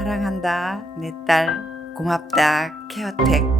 사랑한다. 내 딸 고맙다. 케어텍.